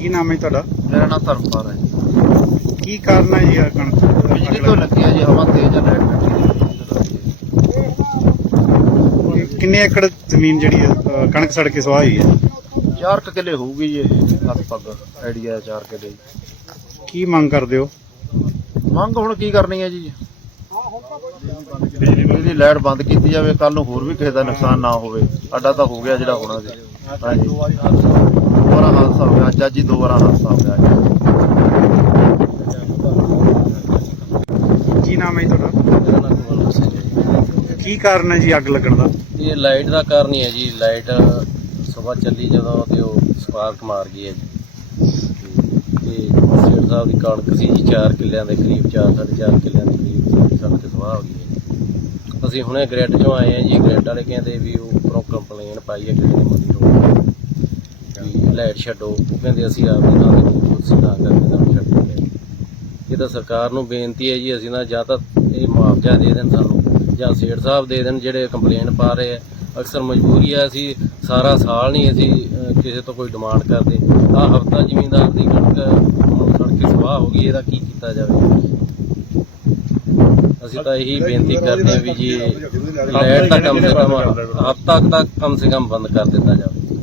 ਕੀ ਨਾਮ ਹੈ ਤੁਹਾਡਾ? ਮੇਰਾ ਨਾਮ ਧਰਮਪਾਲ ਹੈ ਜੀ। ਕੀ ਕਾਰਨ ਹੈ ਜੀ ਇਹ ਕਣਕ ਬਿਜਲੀ ਤੋਂ ਲੱਗੀ ਹੈ ਜੀ ਹਵਾ ਤੇਜ਼ ਹੈ ਲਾਈਟ ਕੱਟੀ ਇਹ ਕਿੰਨੇ ਏਕੜ ਜ਼ਮੀਨ ਜਿਹੜੀ ਹੈ ਅ, ਕਣਕ ਸੜ ਕੇ ਹੋਈ ਹੈ? 4 ਕਿੱਲੇ ਹੋਊਗੀ ਜੀ ਇਹ ਲਗਭਗ ਆਈਡੀਆ 4 ਕਿੱਲੇ ਕੀ ਮੰਗ ਕਰਦੇ ਹੋ? ਮੰਗ ਹੁਣ ਕੀ ਕਰਨੀ ਹੈ ਜੀ? ਲਾਈਟ ਬੰਦ ਕੀਤੀ ਜਾਵੇ ਕੱਲ ਨੂੰ ਹੋਰ ਵੀ ਕਿਸੇ ਦਾ ਨੁਕਸਾਨ ਨਾ ਹੋਵੇ। ਸਾਡਾ ਤਾਂ ਹੋ ਗਿਆ ਜਿਹੜਾ ਹੋਣਾ ਸੀ। ਹਾਂਜੀ। ਦੁਬਾਰਾ ਹਾਦਸਾ ਹੋ ਗਿਆ। ਅੱਜ ਅੱਜ ਹੀ ਦੁਬਾਰਾ ਹਾਦਸਾ ਹੋ ਗਿਆ। ਕੀ ਨਾਮ ਹੈ ਜੀ ਤੁਹਾਡਾ? ਮੇਰਾ ਨਾਮ ਕਮਲ ਸਿੰਘ ਹੈ ਜੀ। ਕੀ ਕਾਰਨ ਹੈ ਜੀ ਅੱਗ ਲੱਗਣ ਦਾ? ਇਹ ਲਾਈਟ ਦਾ ਕਾਰਨ ਹੀ ਹੈ ਜੀ। ਲਾਈਟ ਸਵੇਰ ਚੱਲੀ ਜਦੋਂ ਤੇ ਉਹ ਸਪਾਰਕ ਮਾਰ ਗਈ ਹੈ ਜੀ। ਤੇ ਸੇਠ ਸਾਹਿਬ ਦੀ ਕਣਕ ਸੀ ਜੀ 4 ਕਿੱਲਿਆਂ ਦੇ ਕਰੀਬ 4 4.5 ਕਿੱਲਿਆਂ ਦੇ ਕਰੀਬ ਸਾਡੀ ਸੜ ਕੇ ਸਵਾਹ ਹੋ ਗਈ ਹੈ ਜੀ। ਅਸੀਂ ਹੁਣੇ ਗ੍ਰਿਡ ਚੋਂ ਆਏ ਹਾਂ ਜੀ ਗ੍ਰਿਡ ਵਾਲੇ ਕਹਿੰਦੇ ਵੀ ਉੱਪਰੋਂ ਕੰਪਲੇਨ ਪਾਈ ਹੈ ਕਿਸੇ ਨੇ ਮੰਦੀ ਰੋਡ ਵੀ ਲਾਈਟ ਛੱਡੋ, ਉਹ ਕਹਿੰਦੇ ਅਸੀਂ ਆਪਦੇ ਨਾਲ ਤੁਸੀਂ ਨਾ ਕਰਕੇ ਸਾਨੂੰ ਛੱਡ ਦਿੰਦੇ ਇਹ ਤਾਂ ਸਰਕਾਰ ਨੂੰ ਬੇਨਤੀ ਹੈ ਜੀ, ਅਸੀਂ ਨਾ ਜਾਂ ਤਾਂ ਇਹ ਮੁਆਵਜ਼ਾ ਦੇ ਦੇਣ ਸਾਨੂੰ, ਜਾਂ ਸੇਠ ਸਾਹਿਬ ਦੇ ਦੇਣ ਜਿਹੜੇ ਕੰਪਲੇਨ ਪਾ ਰਹੇ ਆ। ਅਕਸਰ ਮਜਬੂਰੀ ਆ, ਅਸੀਂ ਸਾਰਾ ਸਾਲ ਨਹੀਂ ਅਸੀਂ ਕਿਸੇ ਤੋਂ ਕੋਈ ਡਿਮਾਂਡ ਕਰਦੇ। ਆ ਹਫਤਾ ਜ਼ਿਮੀਂਦਾਰ ਦੀ ਕਣਕ, ਹੁਣ ਸੜ ਕੇ ਸਵਾਹ ਹੋ ਗਈ, ਇਹਦਾ ਕੀ ਕੀਤਾ ਜਾਵੇ? ਅਸੀਂ ਤਾਂ ਇਹੀ ਬੇਨਤੀ ਕਰਦੇ ਹਾਂ ਵੀ ਜੀ, ਲਾਈਟ ਦਾ ਕਮ ਸੇ ਕਮ ਹਫਤਾ ਤੱਕ ਕਮ ਸੇ ਕਮ ਬੰਦ ਕਰ ਦਿੱਤਾ ਜਾਵੇ।